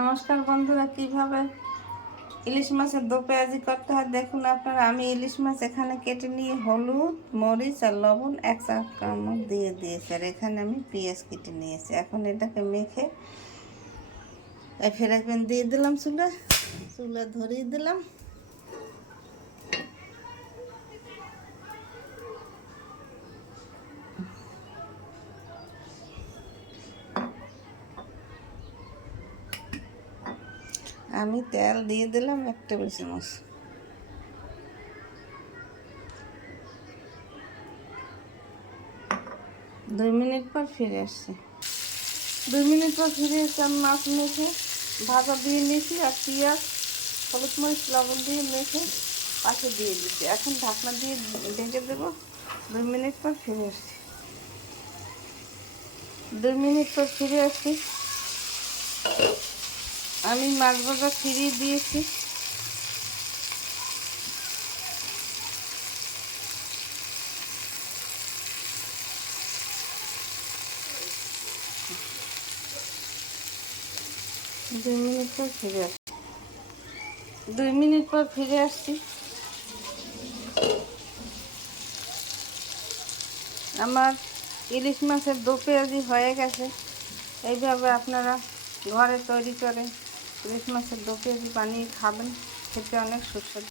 নমস্কার বন্ধুরা, কিভাবে ইলিশ মাছের দো পেঁয়াজি করতে হয় দেখুন আপনারা। আমি ইলিশ মাছ এখানে কেটে নিয়ে হলুদ, মরিচ আর লবণ 1 চা চামচ দিয়ে দিয়েছি, আর এখানে আমি পেঁয়াজ কেটে নিয়েছি। এখন এটাকে মেখে ফ্রাই প্যান দিয়ে দিলাম, চুলা ধরিয়ে দিলাম। আমি তেল দিয়ে দিলাম 1 টেবিল চামচ। দুই মিনিট পর ফিরে আসছি। 2 মিনিট পর ফিরে এসে আমি মাছ মেখে ভাজা দিয়ে নিয়েছি, আর পেঁয়াজ, হলুদ, মরিচ, লবণ দিয়ে মেখে পাশে দিয়ে দিচ্ছি। এখন ঢাকনা দিয়ে ঢেকে দেবো। 2 মিনিট পর ফিরে আসছি। 2 মিনিট পর ফিরে আসছি। আমি মাছ ভাজা ফিরিয়ে দিয়েছি। দুই মিনিট পর ফিরে আসছি। 2 মিনিট পর ফিরে আসছি। আমার ইলিশ মাছের দো পেঁয়াজি হয়ে গেছে। এইভাবে আপনারা ঘরে তৈরি করে ইলিশ মাছের দো পেঁয়াজি বানিয়ে খাবেন, খেতে অনেক সুস্বাদু।